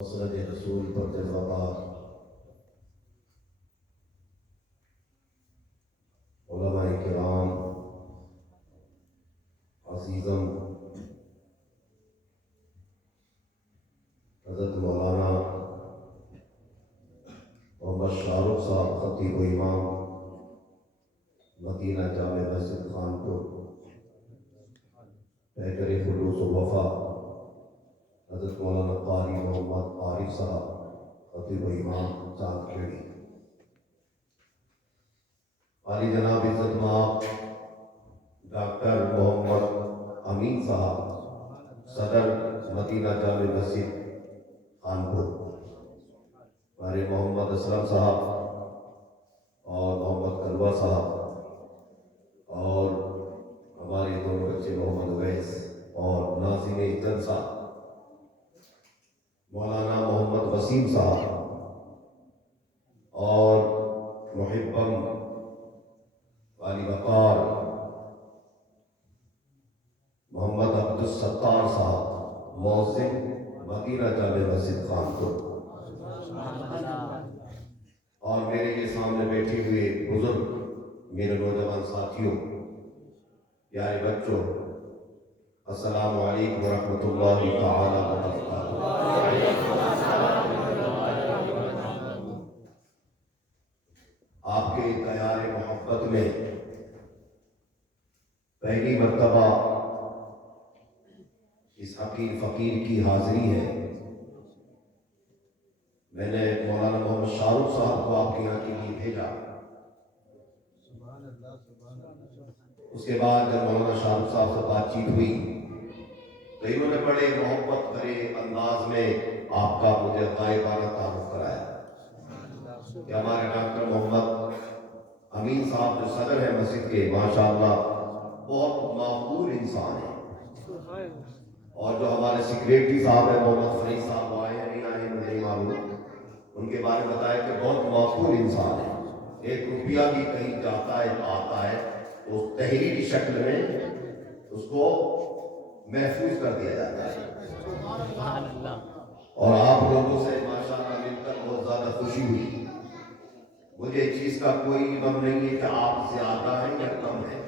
مسند رسول پر جذبات علماء کرام عزیزم حضرت مولانا محمد شاہ رخ صاحب خطیب و امام مدینہ جامع مسجد خانپور پیکر خلوص و وفا حضرت مولانا قاری محمد عارف صاحب خطیب و امام چاند کھیڑی، عالی جناب عزت مآب ڈاکٹر محمد امین صاحب صدر مدینہ جامع مسجد خانپور، ہمارے محمد اسلم صاحب اور محمد کلوہ صاحب اور ہمارے دونوں بچے محمد اویس اور ناظرین جلسہ مولانا محمد وسیم صاحب اور محبم والی وقار محمد عبدالستار صاحب مؤذن مدینہ جامع مسجد خانپور، اور میرے یہ سامنے بیٹھے ہوئے بزرگ میرے نوجوان ساتھیوں، پیارے بچوں، السلام علیکم ورحمۃ اللہ تعالی وبرکاتہ۔ آپ کے دیار محبت میں پہلی مرتبہ اس حقیر فقیر کی حاضری ہے۔ میں نے مولانا محمد شاہ رخ صاحب کو آپ کے یہاں کے لیے بھیجا، اس کے بعد جب مولانا شاہ رخ صاحب سے بات چیت ہوئی تو انہوں نے بڑے محبت بھرے انداز میں آپ کا مجھے غائبانہ تعارف کرایا کہ ہمارے ڈاکٹر محمد امین صاحب جو صدر ہے مسجد کے، ماشاءاللہ بہت معقول انسان ہے، اور جو ہمارے سیکریٹری صاحب ہیں محمد فرید صاحب، وہ آئے ہیں نہیں آئے مجھے نہیں معلوم، ان کے بارے میں بتایا کہ بہت معقول انسان ہے، ایک روپیہ بھی کہیں جاتا ہے آتا ہے تو تحریری شکل میں اس کو محفوظ کر دیا جاتا ہے، اور آپ لوگوں سے ماشاءاللہ مل کر بہت زیادہ خوشی ہوئی۔ مجھے اس چیز کا کوئی غم نہیں ہے کہ آپ زیادہ ہیں یا کم ہیں،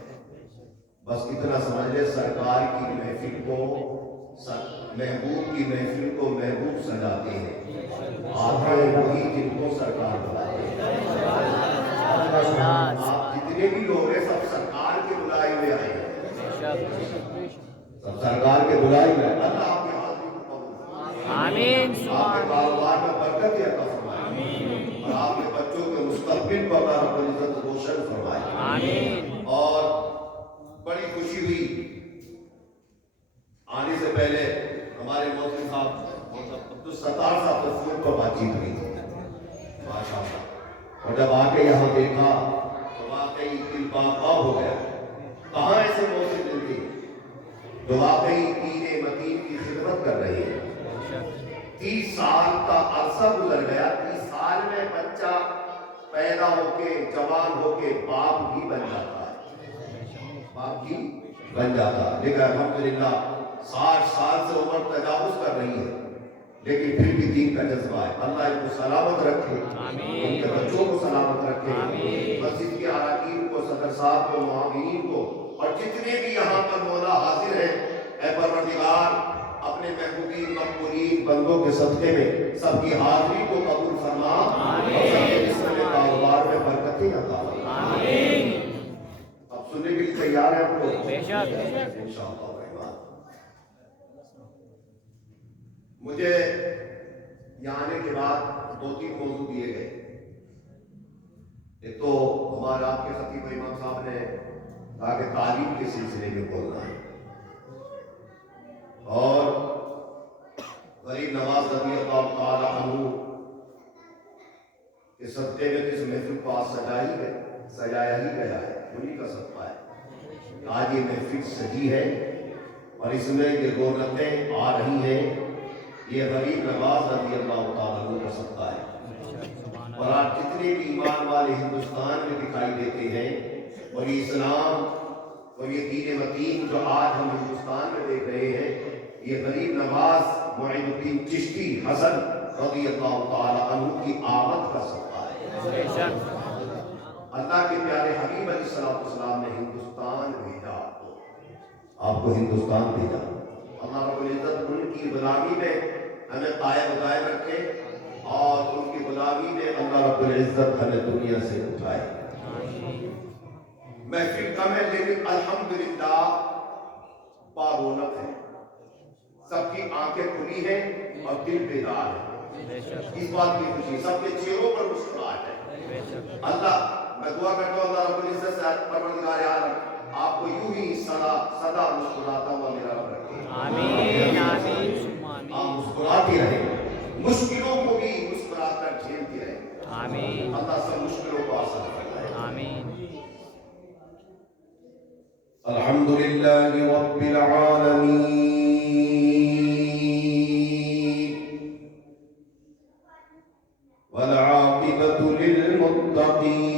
بس اتنا سمجھ لیں سرکار کی محفل کو، محبوب کی محفل کو محبوب سجاتے ہیں، آتے وہی جن کو سرکار بلاتے ہیں۔ آپ جتنے بھی لوگ ہیں سب سرکار کے بلائے ہوئے آئے ہیں، سب سرکار کے بلائے ہوئے، اللہ آپ کے حاضری کو قبول فرمائے، آمین، آپ کے کاروبار میں برکت عطا فرمائے، اور آپ کے بچوں کے مستقبل کو اللہ رب العزت روشن فرمائے، آمین۔ اور بڑی خوشی ہوئی، آنے سے پہلے ہمارے مؤذن صاحب عبدالستار صاحب سے فون پر بات چیت ہوئی ماشاءاللہ، اور جب آ کے یہاں دیکھا تو واقعی دل باغ ہو گیا، کہاں ایسے مؤذن ملتے جو واقعی دین متین کی خدمت کر رہے ہیں۔ 30 سال کا عرصہ گزر گیا، 30 سال میں بچہ پیدا ہو کے جوان ہو کے باپ بھی بن جاتا ہے، باپ بھی بن جاتا ہے، لیکن الحمدللہ 60 سال سے عمر تجاوز کر رہی ہے، لیکن پھر بھی دین کا جذبہ ہے۔ اللہ ان کو سلامت رکھے، ان کے بچوں کو سلامت رکھے، مسجد کے اراکین کو، صدر صاحب کو، معاونین کو، اور جتنے بھی یہاں پر مولا حاضر ہیں، اے پروردگار اپنے محبوبین مقبولین بندوں کے صدقے میں سب کی حاضری کو قبول فرما، اور سب کے جسم میں کاروبار میں برکتیں عطا فرما۔ اب سننے کے لیے تیار ہیں آپ لوگ؟ بے شک انشاءاللہ الرحمن۔ مجھے یہاں آنے کے بعد 2-3 موضوع دیے گئے، ایک تو ہمارا آپ کے خطیب امام صاحب نے کہا کہ تعلیم کے سلسلے میں بولنا ہے، اور غریب نواز رضی اللہ تعالی عنہ کے صدقے میں اس محفل کو آج سجایا ہی گیا ہے، انہی کا صدقہ ہے، آج یہ محفل سجی ہے اور اس میں یہ رونقیں آ رہی ہیں، یہ غریب نواز رضی اللہ تعالی عنہ کا صدقہ ہے، اور آج جتنے بھی ایمان والے ہندوستان میں دکھائی دیتے ہیں، اور یہ اسلام اور یہ دین متین جو آج ہم ہندوستان میں دیکھ رہے ہیں، یہ غریب نواز معین الدین چشتی حسن رضی اللہ تعالی عنہ کی آمد کا صدقہ ہے۔ اللہ کے پیارے حبیب علیہ السلام نے ہندوستان بھیجا، آپ کو ہندوستان بھیجا۔ اللہ رب العزت ان کی غلامی میں ہمیں قائم رکھے، اور ان کی غلامی میں اللہ رب العزت ہمیں دنیا سے اٹھائے۔ محفل کم ہے لیکن الحمدللہ بارونق ہے، سب کی آنکھیں کھلی ہیں اور دل بیدار ہے، اس بات کی خوشی، سب کے چہروں پر مسکراہٹ ہے۔ اللہ، میں دعا کرتا ہوں اللہ رب العزت سے، پروردگار عالم آپ کو یوں ہی سدا مسکراتا ہوا میرا رب رکھے۔ آمین آمین آپ مسکراتے رہیں، مشکلوں کو بھی مسکرا کر جھیلتے رہیں۔ آمین اللہ سب مشکلوں کو آسان فرمائے۔ آمین۔ الحمدللہ رب العالمین، والعاقبۃ للمتقین،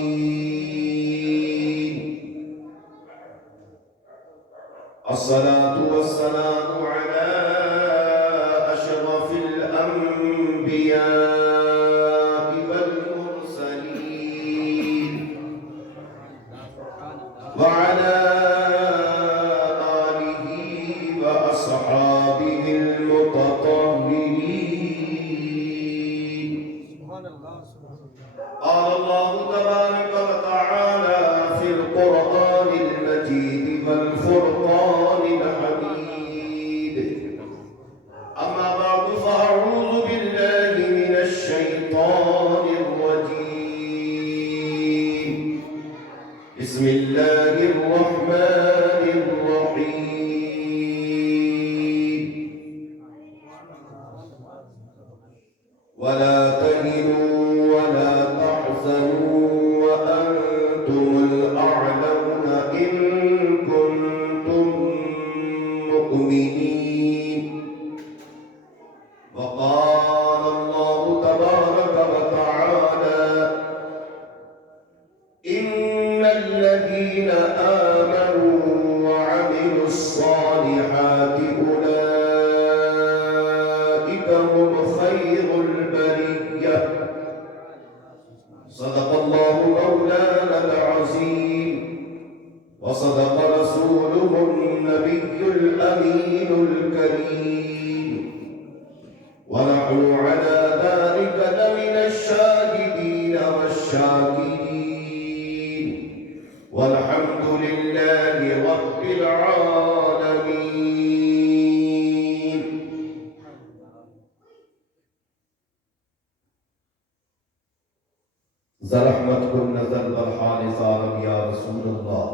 الصلاة والسلام على أشرف الأنبياء والمرسلين، وعلى آله وأصحابه المتطهرين۔ قال الله تبارك وتعالى في القرآن المجيد والفرقان الحميد، أما بعد فأعوذ بالله من الشيطان الرجيم، بسم الله الرحمن الرحيم، ولا تهنوا ولا تحزنوا وأنتم الأعلون إن كنتم مؤمنين، وقال الله تبارك وتعالى إن الذين آمنوا وعملوا الصالحات أولئك هم خير البرية، صدق الله مولانا العظيم، وصدق رسوله النبي الأمين الكريم، ونحن على ذلك لمن الشاهدين والشاكرين، والحمد لله رب العالمين۔ زرحمت کن نظر برحال سارم یا رسول اللہ،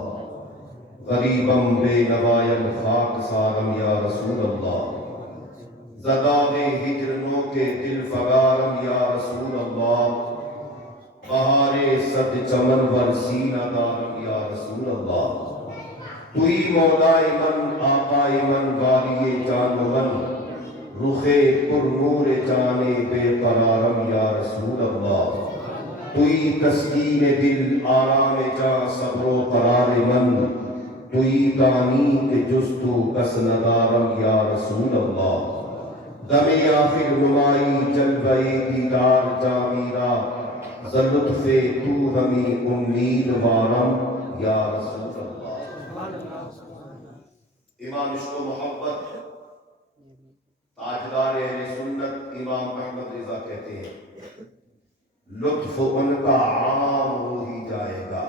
غریبم بے نوائم خاک سارم یا رسول اللہ، زداغ ہجرنوں کے دل فگارم یا رسول اللہ، بہار صد چمن ور سینہ دارم یا رسول اللہ، توئی مولائے من آقائے من والی جان من، رخ پر نور جانے بے قرارم یا رسول اللہ، توئی تسکین دل آرام جاں صبر و قرار من، توئی دانی کے جستو کس ندارم یا رسول اللہ، دم آخر نمائی جلوہ دیدار جا میرا، ذلطف تو ہمیں امید وارم یا رسول اللہ۔ امام عشق و محبت تاجدار اہل سنت امام احمد رضا کہتے ہیں، لطف ان کا عام ہو ہی جائے گا،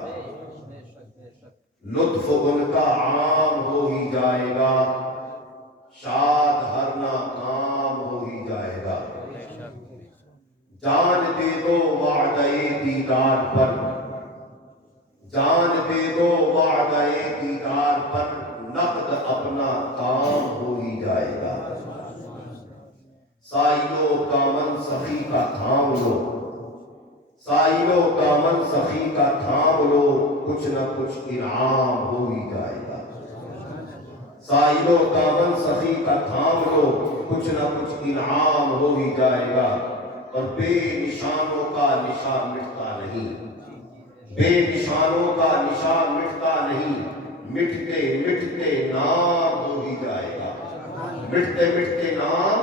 لطف ان کا عام ہو ہی جائے گا، شاد ہر ناکام ہو ہی جائے گا، جان دے دو وعدہ دیدار پر، جان دے دو وعدہ دیدار پر، نقد اپنا کام ہو ہی جائے گا، سائلو دامن سخی کا تھام لو، سائلو دامن سخی کا تھام لو، کچھ نہ کچھ انعام ہو ہی جائے گا، سائلو دامن سخی کا تھام لو، کچھ نہ کچھ انعام ہو ہی جائے گا، اور بے نشانوں کا نشان مٹتا نہیں، بے نشانوں کا نشان مٹتا نہیں، مٹتے مٹتے نام ہو ہی جائے گا، مٹتے مٹتے نام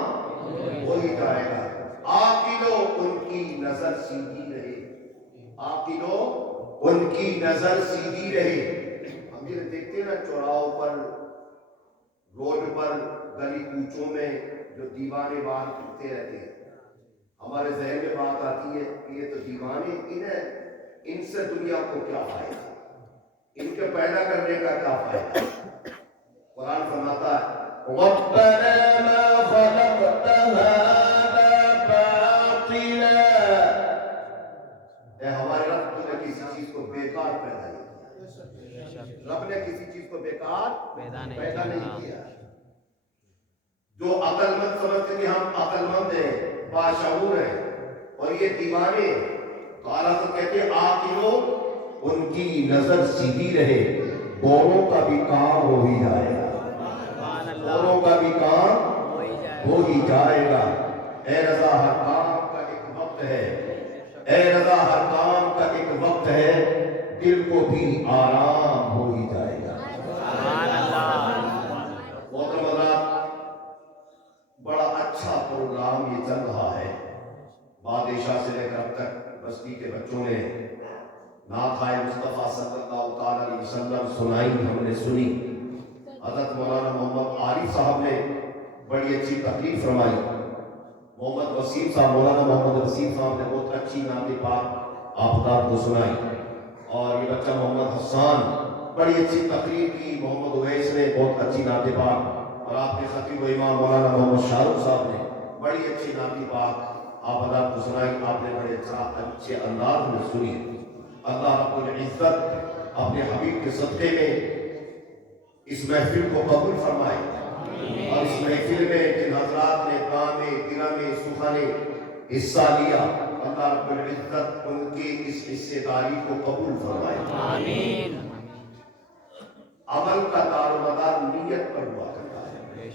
ہو ہی جائے گا، آپ کی نظر سیدھی رہے، عاقلوں ان کی نظر سیدھی رہے۔ ہم یہ دیکھتے ہیں نا چوراہوں پر، روڈ پر، گلی کوچوں میں جو دیوانے باہر پھرتے رہتے ہیں، ہمارے ذہن میں بات آتی ہے کہ یہ تو دیوانے، ان سے دنیا کو کیا فائدہ، ان کے پیدا کرنے کا کیا فائدہ؟ قرآن فرماتا ہے رَبَّنَا مَا خَلَقْتَ هَذَا بَاطِلًا، اے ہمارے رب، تو نے کسی چیز کو بیکار پیدا نہیں کیا، رب نے کسی چیز کو بیکار پیدا نہیں کیا۔ جو عقل مند سمجھتے کہ ہم عقل مند ہیں، باشعور ہیں، اور یہ دیوانے، تو اللہ تو کہتے ہیں عاقلوں ان کی نظر سیدھی رہے، بوروں کا بھی کام ہو ہی جائے گا، بوروں کا بھی کام ہو ہی جائے گا۔ اے رضا ہر کام کا ایک وقت ہے، اے رضا ہر کام کا ایک وقت ہے، دل کو بھی آرام ہو ہی جائے گا۔ محترم حضرات، بڑا اچھا پروگرام یہ چل رہا ہے، بادشاہ سے لے کر اب تک بستی کے بچوں نے نعت مصطفیٰ صلی اللہ علیہ وسلم سنائی، ہم نے سنی۔ حضرت مولانا محمد عارف صاحب نے بڑی اچھی تقریر فرمائی، محمد وسیم صاحب، مولانا محمد وسیم صاحب نے بہت اچھی نعت پاک آپ حضرات کو سنائی، اور یہ بچہ محمد حسان بڑی اچھی تقریر کی، محمد اویس نے بہت اچھی نعت پاک، اور آپ کے خطیب و امام مولانا محمد شاہ رخ صاحب نے بڑی اچھی نعت پاک آپ حضرات کو سنائی، آپ نے بڑے اچھے انداز میں سنی۔ اللہ رب العزت اپنے حبیب کے صدقے میں اس محفل کو قبول فرمائے، اور اس محفل میں جن حضرات نے کامے گرامے سخانے حصہ لیا، اللہ رب العزت ان کی اس حصے داری کو قبول فرمائے۔ آمین۔ عمل کا دار و مدار نیت پر ہوا کرتا ہے۔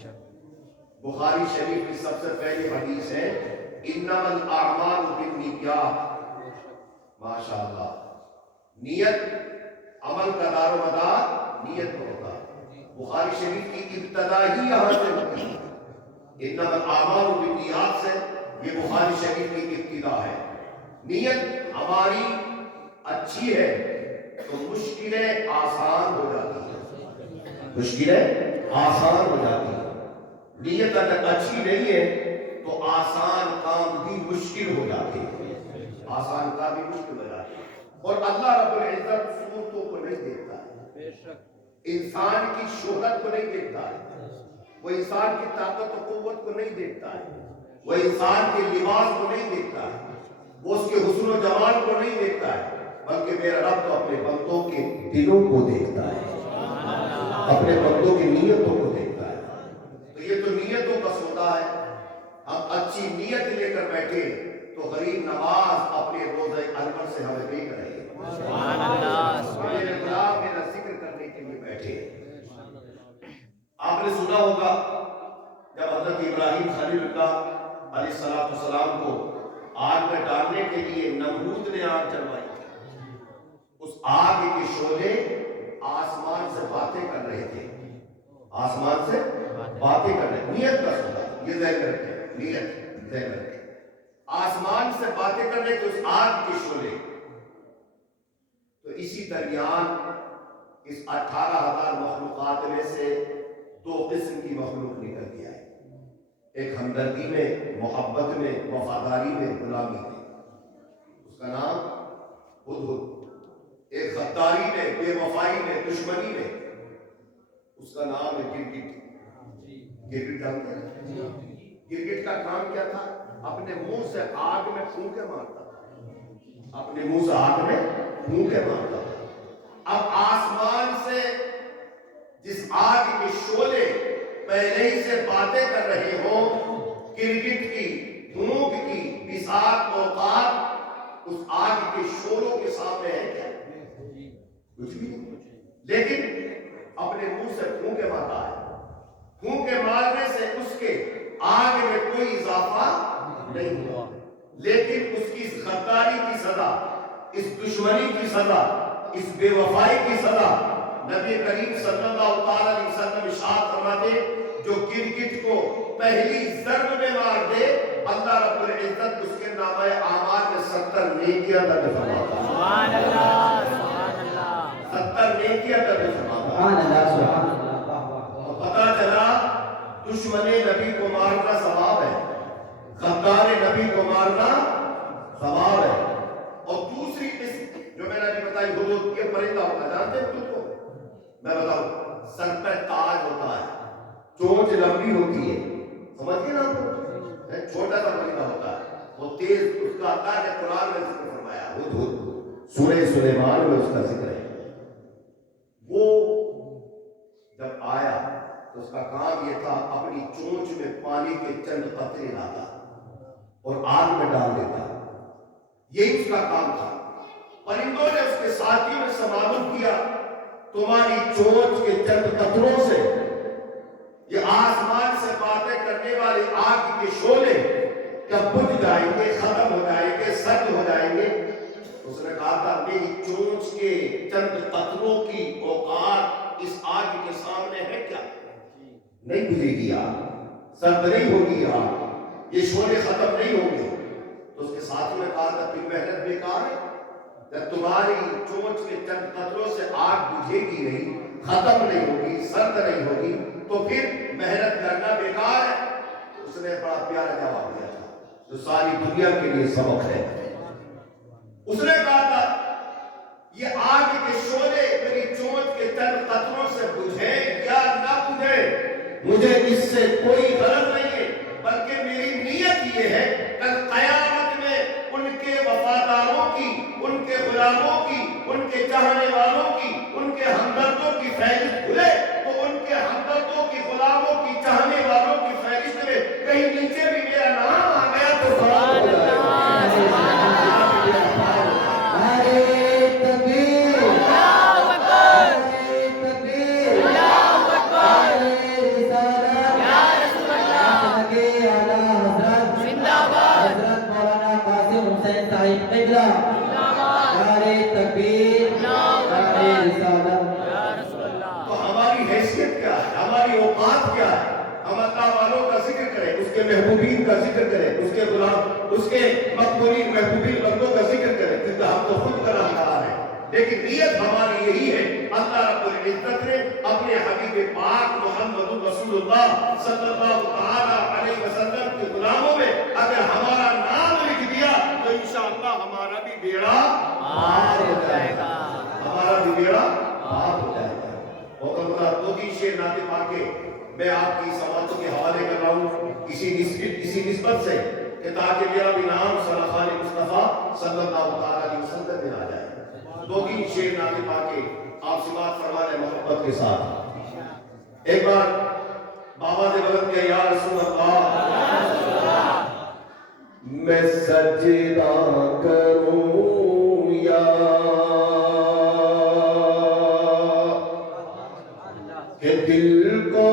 بخاری شریف کی سب سے پہلی حدیث ہے انما الاعمال بالنیات، ماشاءاللہ، نیت، عمل کا دار و مدار نیت پر ہوتا ہے۔ بخاری شریف کی ابتدا ہی یہاں سے ہوتی ہے، انما الاعمال بالنیات سے، یہ بخاری شریف کی ابتدا ہے۔ نیت ہماری اچھی ہے تو مشکلیں آسان ہو جاتی ہیں، مشکلیں آسان ہو جاتی ہیں۔ نیت اگر اچھی نہیں ہے تو آسان کام بھی مشکل ہو جاتے ہیں، آسان کام بھی مشکل ہو جاتے ہیں۔ اور اللہ رب العزت صورتوں کو نہیں دیکھتا ہے، انسان کی شہرت کو نہیں دیکھتا ہے، وہ انسان کی طاقت و قوت کو نہیں دیکھتا ہے، وہ انسان کے لباس کو نہیں دیکھتا ہے، وہ اس کے حسن و جمال کو نہیں دیکھتا ہے، بلکہ میرا رب تو اپنے بندوں کے دلوں کو دیکھتا ہے، اپنے بندوں کی نیتوں کو دیکھتا ہے۔ تو یہ تو نیتوں کا سودا ہے۔ ہم اچھی نیت لے کر بیٹھے تو غریب نواز اپنے روزہ انور سے ہمیں دیکھ رہے ہیں، میرے غلام میرا ذکر کرنے کے لیے بیٹھے۔ آپ نے سنا ہوگا جب حضرت ابراہیم خلیل اللہ علیہ السلام کو آگ میں ڈالنے کے لیے نمرود نے آگ جلوائی، اس آگ کے شعلے آسمان سے باتیں کر رہے تھے، آسمان سے باتیں کر رہے، نیت کا سودا، یہ ذہن رکھیں، نیت ذہن رکھیں، آسمان سے باتیں کر رہے تھے اس آگ کے شعلے۔ تو اسی درمیان اس 18,000 مخلوقات میں سے دو قسم کی مخلوق نکل کے آئی، ایک ہمدردی میں، محبت میں، وفاداری میں، غلامی میں، اس کا نام ہدہد، ایک غداری میں، بے وفائی میں، دشمنی میں، اس کا نام ہے گرگٹ۔ گرگٹ جانتے ہیں؟ گرگٹ کا کام کیا تھا؟ اپنے منہ سے آگ میں پھونکے مارتا تھا، اپنے منہ سے آگ میں پھونکے مارتا تھا۔ اب آسمان سے جس آگ کے شعلے پہلے ہی سے باتیں کر رہے ہوں، گرگٹ کی پھونک کی بساط اوقات اس آگ کے شعلوں کے سامنے ہے کیا؟ کچھ بھی نہیں، لیکن اپنے منہ سے پھونکے مارتا ہے۔ پھونکے مارنے سے اس کے آگ میں کوئی اضافہ نہیں ہوا، لیکن اس کی اس غداری کی سزا، اس دشمنی کی سزا، اس بے وفائی کی سزا، نبی کریم صلی اللہ علیہ وسلم ارشاد فرماتے جو کرکٹ کو پہلی ضرب میں مار دے اللہ رب العزت اس کے نامہ اعمال میں 70 نیکیاں درج فرماتا ہے. سبحان اللہ سبحان اللہ 70 نیکیاں درج فرماتا ہے. سبحان اللہ سبحان اللہ. تو پتہ چلا دشمن نبی کو مارنا ثواب ہے, غدار نبی کو مارنا ثواب ہے. اور دوسری قسم جو میں نے ابھی بتائی حدود کے پرندہ ہوتا ہے, جانتے ہیں حدود کو؟ میں بتاؤں, سر پہ تاج ہوتا ہے, چونچ لمبی ہوتی ہے, سمجھ گئے نا آپ؟ چھوٹا سا پرندہ ہوتا ہے, وہ تیز, اس کا اللہ نے قرآن میں ذکر فرمایا, ہدہد سورہ سلیمان میں اس کا ذکر ہے. وہ جب آیا تو اس کا کام یہ تھا اپنی چونچ میں پانی کے چند قطرے لاتا اور آگ میں ڈال دیتا, یہی اس کا کام تھا. پرندوں نے اس کے ساتھیوں نے معلوم کیا تمہاری چونچ کے چند قطروں سے یہ آسمان سے باتیں کرنے والے آگ کے شعلے کب بجھ جائیں گے, ختم ہو جائیں گے, سرد ہو جائیں گے. اس نے کہا تھا میری چونچ کے چند قطروں کی اوقات اس آگ کے سامنے ہے کیا؟ نہیں بجھے گی آگ, سرد نہیں ہوگی آگ, یہ شعلے ختم نہیں ہوں گے. تو اس کے ساتھیوں نے کہا تھا پھر محنت بیکار ہے, جب تمہاری چونچ کے چند قطروں سے آگ بجھے گی نہیں, ختم نہیں ہوگی, سرد نہیں ہوگی, تو پھر محنت کرنا بیکار ہے. اس نے بڑا پیارا جواب دیا تھا جو ساری دنیا کے لیے سبق ہے. اس نے کہا تھا یہ آگ کے شعلے میری چونچ کے چند قطروں سے بجھیں یا نہ بجھیں مجھے اس سے کوئی غرض نہیں ہے, بلکہ میری نیت یہ ہے کل قیامت میں ان کے وفاداروں کی, ان کے غلاموں کی, ان کے چاہنے والوں کی, ان کے ہمدردوں کی فہرست کھلے تو ان کے ہمدردوں کی, غلاموں کی, چاہنے والوں کی فہرست میں کہیں نیچے بھی میرا نام آ گیا تو سبحان اللہ سبحان محبوبین کا ذکر کریں, اس کے غلام, اس کے مقبولین محبوبین بندوں کا ذکر کریں, کیونکہ ہم تو خود کلام کہا ہے, لیکن نیت ہماری یہی ہے. اللہ رب العزت نے اپنے حبیب پاک محمد رسول اللہ صلی اللہ تعالی علیہ وسلم کے غلاموں میں اگر ہمارا نام لکھ دیا تو انشاءاللہ ہمارا بھی بیڑا پار ہو جائے گا, ہمارا بھی بیڑا پار ہو جائے گا. اور اللہ 2-3 شعر نعت پاک کے میں آپ کی سماعتوں کے حوالے کر رہا ہوں اسی نسبت سے کہ تاکہ میرا بھی نام صلی مصطفیٰ صلی اللہ علیہ وسلم میں آ جائے. 2-3 شعر نعت پاک کے آپ سماعت فرما لیں محبت کے ساتھ. ایک بار بابا نے بلند کیا, یا رسول اللہ میں سجدہ کروں یا کہ دل کو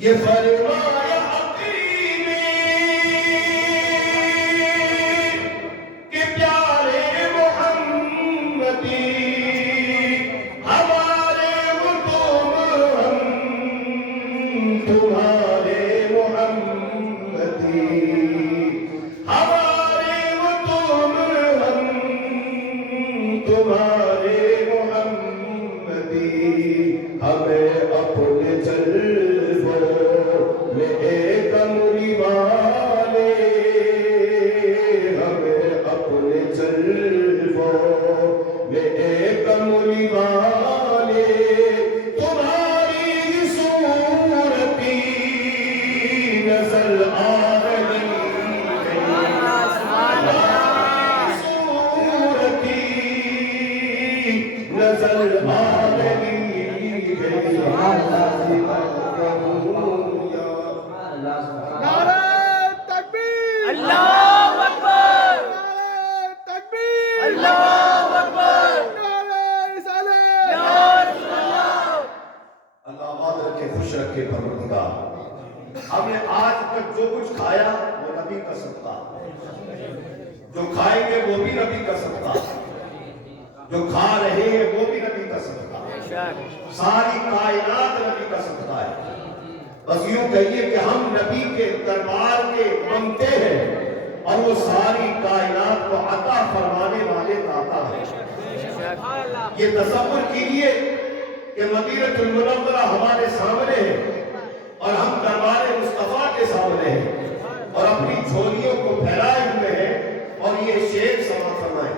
یہ فرمایا حقیر نے کہ پیارے محمدی ہمارے وہ تم ہم تمہارے محمدی ہمارے وہ تم ہم تمہارے محمدی ہمیں اپنے جلووں میں ایک کمری والے ہمیں اپنے جلووں میں ایک کمری والے تمہاری صورتی نظر آ رہی ہے تمہاری صورتی نظر آ رہی ہے نعرہ تکبیر اللہ اکبر نعرہ تکبیر اللہ اکبر نعرہ رسالت یا رسول اللہ اللہ آباد رکھے خوش رکھے پروردگار ہم نے آج تک جو کچھ کھایا وہ نبی کا صدقہ جو کھائیں گے وہ بھی نبی کا صدقہ جو کھا رہے ہیں وہ بھی نبی کا صدقہ ساری کائنات نبی کا صدقہ ہے بس یوں کہیے کہ ہم نبی کے دربار کے بنتے ہیں اور وہ ساری کائنات کو عطا فرمانے والے داتا ہیں یہ تصور کیجئے کہ مدینہ المنورہ ہمارے سامنے ہے اور ہم دربار مصطفیٰ کے سامنے ہیں اور اپنی جھولیوں کو پھیلائے ہوئے ہیں اور یہ شعر سما فرمائے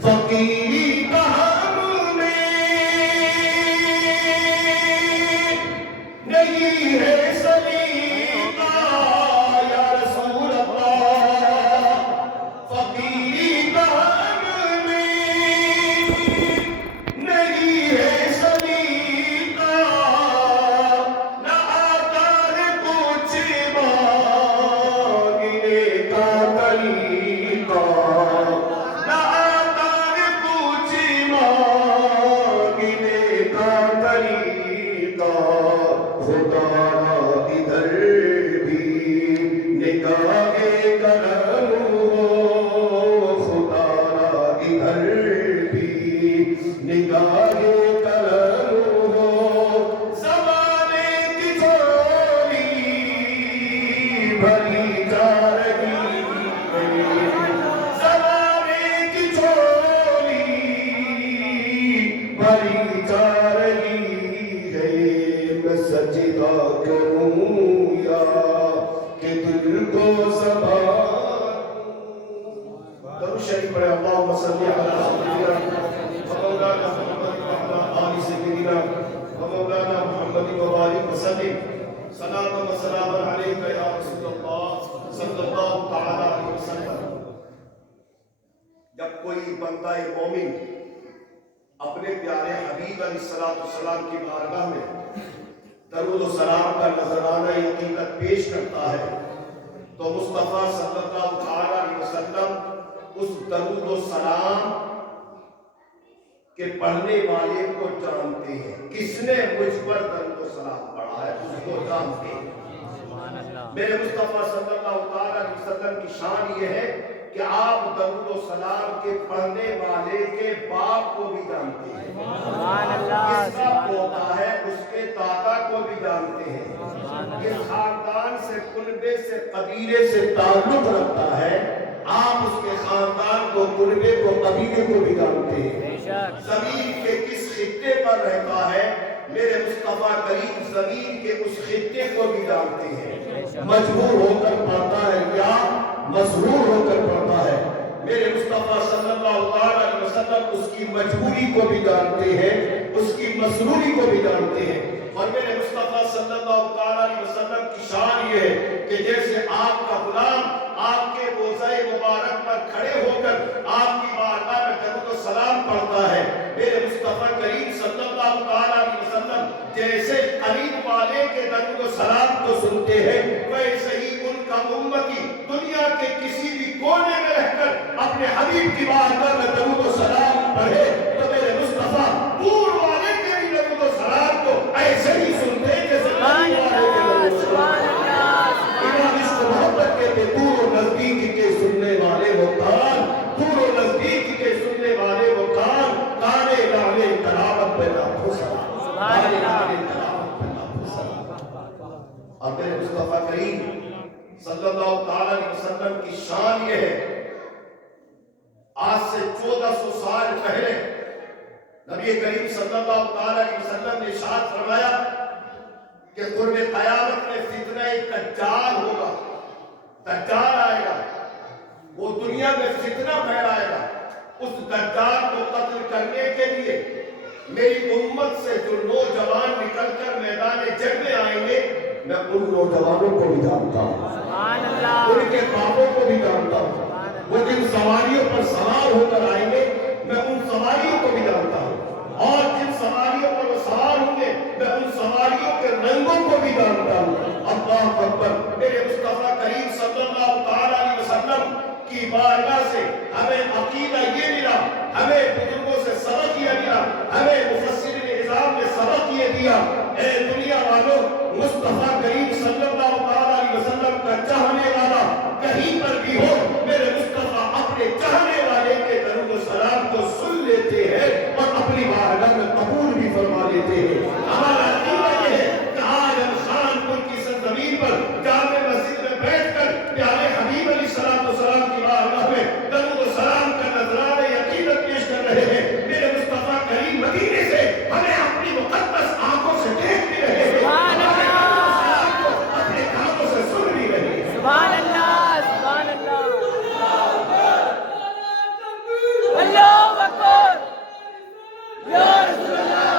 فقیری کا ہم میں نہیں ہے سلیقہ یا رسول اللہ فقیری کا ہم میں نہیں ہے سلیقہ نہ آتا ہے کچھ مانگنے کا طریقہ نہ آتا ہے کچھ مانگنے کا طریقہ خدا ادھر بھی نگاہ کرم ہو خدا ادھر بھی نگاہ کرم ہو زمانے کی جھولی بھری جا رہی ہے زمانے کی جھولی بھری جا رہی ہے میں سجدہ کروں یا کہ دل کو سنبھالوں درود شریف پڑھیں اللہم صلی علی سیدنا ومولانا محمد وعلی آل سیدنا ومولانا محمد وبارک وسلم صلاۃ و سلام علیک یا رسول اللہ صلی اللہ تعالی علیہ وسلم جب کوئی بندہ مومن اپنے پیارے حبیب علیہ السلام کی بارگاہ میں درود و سلام کا نذرانہ عقیدت پیش کرتا ہے تو مصطفیٰ صلی اللہ علیہ وسلم اس درود و سلام کے پڑھنے والے کو جانتے ہیں کس نے مجھ پر درود و سلام پڑھا ہے اس کو جانتے ہیں میرے مصطفیٰ صلی اللہ علیہ وسلم کی شان یہ ہے کہ آپ درود و سلام کے پڑھنے والے کے باپ کو بھی جانتے ہیں جس کا پوتا ہے اس کے دادا کو بھی جانتے ہیں جس خاندان سے کنبے سے قبیلے سے تعلق رکھتا ہے آپ اس کے خاندان کو کنبے کو قبیلے کو بھی جانتے ہیں زمین کے کس خطے پر رہتا ہے میرے مصطفیٰ کریم زمین کے اس خطے کو بھی جانتے ہیں مجبور ہو کر پڑھتا ہے یا مسرور ہو کر پڑھتا ہے میرے مصطفیٰ صلی اللہ علیہ وسلم اس کی مجبوری کو بھی جانتے ہیں اس کی مسروری کو بھی جانتے ہیں اور میرے مصطفیٰ صلی اللہ علیہ وسلم کی شان یہ ہے کہ جیسے آپ کا غلام آپ کے روضہ مبارک پر کھڑے ہو کر آپ کی بارگاہ میں درود و سلام پڑھتا ہے میرے مصطفیٰ کریم صلی اللہ علیہ وسلم جیسے قریب والے کے درود و سلام کو سنتے ہیں ویسے ہی ان کا امتی دنیا کے کسی بھی کونے میں رہ کر اپنے حبیب کی بارگاہ میں درود و سلام پڑھے تو میرے مصطفیٰ دور والے کے بھی درود و سلام کو ایسے ہی سنتے ہیں جیسے قریب والے کے پہ لاکھوں سلام، سبحان اللہ۔ بارے کرامت پہ لاکھوں سلام۔ اور میرے مصطفیٰ کریم صلی اللہ تعالیٰ علیہ وسلم کی شان یہ ہے، آج سے 1400 سال پہلے نبی کریم صلی اللہ تعالیٰ علیہ وسلم نے ارشاد فرمایا کہ قرب قیامت میں فتنہ دجال ہوگا، دجال آئے گا، وہ دنیا میں فتنہ پھیلائے گا۔ اس دجال کو قتل کرنے کے لیے میری امت سے جو نوجوان نکل کر میدان جنگ میں آئیں گے، میں ان نوجوانوں کو بھی جانتا ہوں، سبحان اللہ۔ ان کے باپوں کو بھی جانتا ہوں۔ وہ جن سواریوں پر سوار ہو کر آئیں گے، میں ان سواریوں کو بھی جانتا ہوں، اور جن سواریوں پر وہ سوار ہوں گے، میں ان سواریوں کے رنگوں کو بھی جانتا ہوں۔ اللہ اکبر۔ میرے مصطفیٰ کریم صلی اللہ تعالیٰ علیہ وسلم کی بارگاہ سے ہمیں عقیدہ یہ ملا، ہمیں بزرگوں سے سبق یہ ملا، ہمیں مفسرین اعظام نے سبق یہ دیا، اے دنیا والوں، مصطفیٰ کریم صلی اللہ تعالیٰ علیہ وسلم کا چاہنے والا کہیں پر بھی ہو، میرے مصطفیٰ اپنے چاہنے والے کے درود و سلام کو سن لیتے ہیں اور اپنی بارگاہ میں قبول بھی فرما لیتے ہیں۔ ہمارا عقیدہ یہ ہے کہ آج ہم خانپور کی سرزمین پر جامع مسجد میں بیٹھ کر پیارے حبیب علیہ السلام کی بارگاہ میں درود و سلام کا نذرانہ عقیدت پیش کر رہے ہیں۔ میرے مصطفیٰ کریم مدینے سے ہمیں اپنی مقدس آنکھوں سے دیکھ بھی رہے ہیں، سبحان اللہ، اپنے کانوں سے سن بھی رہے ہیں۔ سبحان اللہ، سبحان اللہ۔ اللہ اکبر، یا رسول اللہ،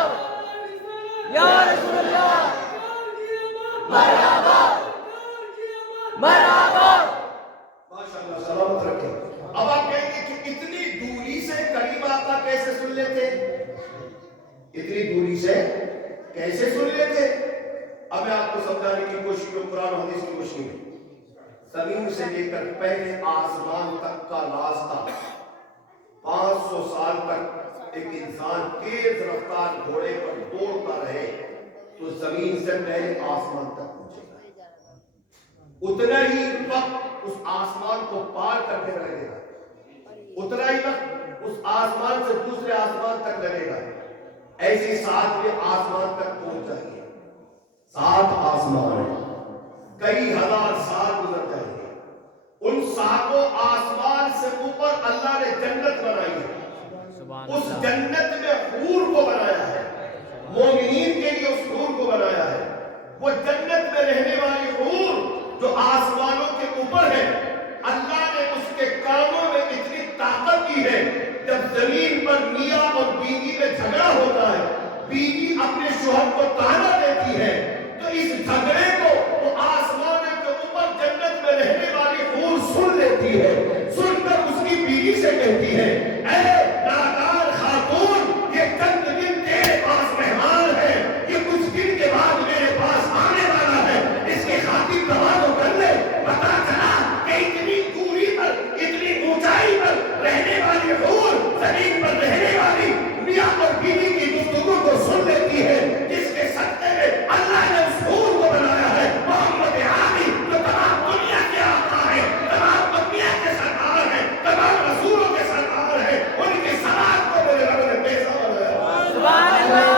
یا رسول اللہ، مرحبا، مرحبا۔ ماشاءاللہ، سلامت رکھیں۔ اب آپ کہیں گے کہ اتنی دوری سے کریم آقا کیسے سن لیتے؟ اتنی دوری سے کیسے سن لیتے؟ اب میں آپ کو سمجھانے کی کوشش کروں، قرآن و حدیث کی روشنی میں۔ زمین سے لے کر پہلے آسمان تک کا راستہ 500 سال تک ایک انسان تیز رفتار گھوڑے پر دوڑتا رہے تو زمین سے پہلے آسمان تک پہنچے گا، اتنا ہی وقت اس آسمان کو پار کرنے لگے گا، اتنا ہی وقت اس آسمان سے دوسرے آسمان تک لگے گا۔ ایسی 7ویں آسمان تک پہنچ جائیے، 7 آسمان ہیں، کئی ہزار سال گزر جائیں گے، ان 7 آسمان سے اوپر اللہ نے جنت بنائی ہے، اس جنت میں حور کو بنایا ہے، مومنین کے لیے اس حور کو بنایا ہے۔ وہ جنت میں رہنے والی حور جو آسمانوں کے اوپر ہے، اللہ نے اس کے کانوں میں اتنی طاقت دی ہے، جب زمین پر میاں اور بیوی میں جھگڑا ہوتا ہے، بیوی اپنے شوہر کو طعنہ دیتی ہے، تو اس جھگڑے کو وہ آسمانوں کے اوپر جنت میں رہنے والی حور سن لیتی ہے، سن کر اس کی بیوی سے کہتی ہے، اے نادار خاتون، یہ چند دن تیرے پاس مہمان ہے، یہ کچھ دن کے بعد میرے پاس آنے والا ہے، اس کی خاطر توازو کر لے۔ پتا چلا کہ اتنی دوری پر، اتنی اونچائی پر رہنے والی حور زمین پر رہنے والی میاں اور بیوی کی گفتگو کو سن لیتی ہے، جس کے صدقے میں اللہ نے اس حور کو بنایا ہے محمد علی، جو تمام دنیا کے آقا ہے، تمام انبیاء کے سردار ہے، تمام رسولوں کے سردار ہے، ان کے سلام کو میرے رب نے پیشہ بنایا۔ سبحان اللہ۔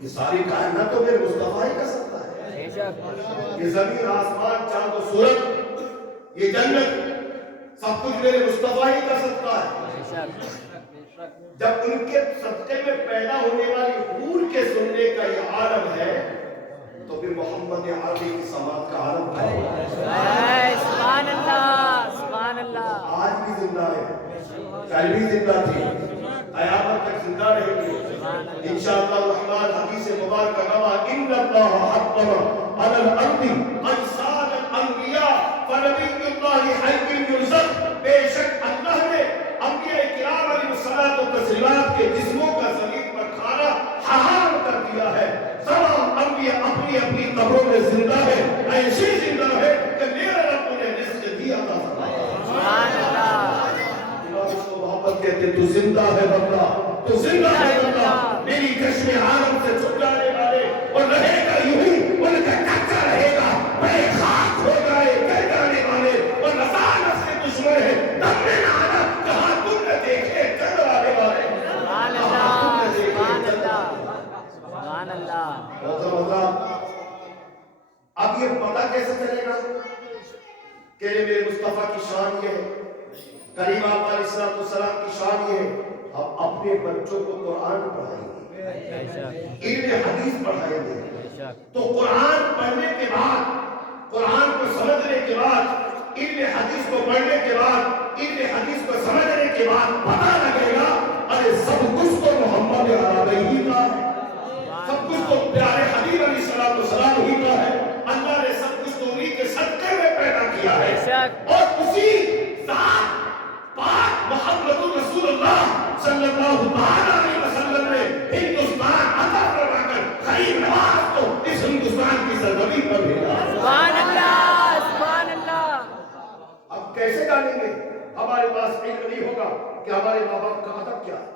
یہ ساری کائنات تو میرے مصطفیٰ ہی کر سکتا ہے، یہ زمین آسمان چاند و سورج، یہ جنت، سب کچھ میرے مصطفیٰ ہی کر سکتا ہے۔ جب ان کے صدقے میں پیدا ہونے والی حور کے سننے کا یہ عالم ہے تو پھر محمد عربی کی سماعت کا عالم کیا ہوگا؟ سبحان اللہ، سبحان اللہ۔ آج بھی زندہ ہے، کل بھی زندہ تھی، قیامت تک زندہ رہے گی انشاءاللہ الرحمن۔ حدیث مبارکہ گواہ ان اللہ حکم علی الارض انسان الانبیاء فنبی اللہ حی یرزق، بے شک اللہ نے انبیاء کرام علیہ الصلوۃ والتسلیمات کے جسموں کا زمین پر کھانا حرام کر دیا ہے۔ تمام انبیاء اپنی اپنی قبروں میں زندہ ہے، ایسے زندہ ہے کہ میرا رب انہیں رزق دیا تھا۔ سبحان اللہ۔ اس کو محبت کہتے تو زندہ ہے بندہ، تو زندہ ہے بندہ۔ تمہیں پتہ کیسے چلے گا کہ میرے مصطفیٰ کی شان یہ ہے، کریم آقا علیہ السلام کی شان یہ ہے؟ ہم اپنے بچوں کو قرآن پڑھائیں گے، علم حدیث پڑھائیں گے. تو قرآن پڑھنے کے بعد، قرآن کو سمجھنے کے بعد، علم حدیث کو پڑھنے کے بعد، علم حدیث کو سمجھنے کے بعد پتہ لگے گا ارے سب کچھ تو محمد عربی ہی کا ہے، سب کچھ تو پیارے حبیب علیہ السلام ہی کا ہے. اللہ نے سب کچھ تو انہی کے صدقے میں پیدا کیا ہے، اور اسی ذات پاک محمد رسول اللہ صلی اللہ علیہ وسلم نے ہندوستان عطا فرما کر غریب نواز کو اس ہندوستان کی سرزمین پر بھیجا. سبحان اللہ، سبحان اللہ. اب کیسے جانیں گے؟ ہمارے پاس علم نہیں ہوگا کہ ہمارے ماں باپ کا ادب کیا ہے.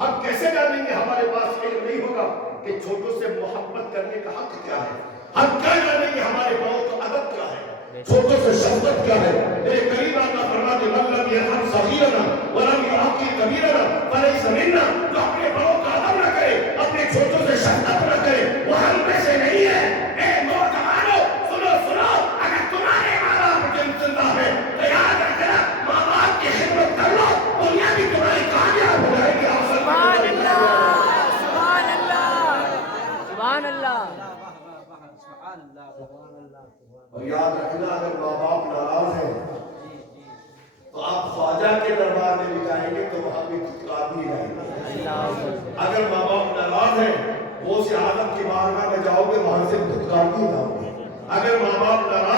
ہم کیسے جانیں گے؟ ہمارے پاس علم نہیں ہوگا کہ چھوٹوں سے محبت کرنے کا حق کیا ہے. ہم کیا جانیں گے ہمارے بڑوں کا ادب کیا ہے، چھوٹوں سے شفقت کیا ہے. میرے قریب آقا فرماتے من لم یرحم صغیرنا ولم یعقل کبیرنا فلیس منا. جو اپنے بڑوں کا ادب نہ کرے، اپنے چھوٹوں سے شفقت نہ کرے، وہ ہم میں سے نہیں ہے. اے نوجوانوں سنو سنو، اگر تمہارے ماں باپ زندہ ہے تو یاد رکھنا ماں باپ کی خدمت کر لو، دنیا بھی تمہاری کامیاب ہو جائے گی. سبحان اللہ، سبحان اللہ، سبحان اللہ. اور یاد رکھنا اگر ماں باپ ناراض ہیں تو آپ خواجہ کے دربار میں بھی جائیں گے تو وہاں بھی دھتکار نہیں جائیں گے. اگر ماں باپ ناراض ہیں غوث اعظم کی بارگاہ میں جاؤ گے وہاں سے دھتکار نہیں جاؤ گے. اگر ماں باپ ناراض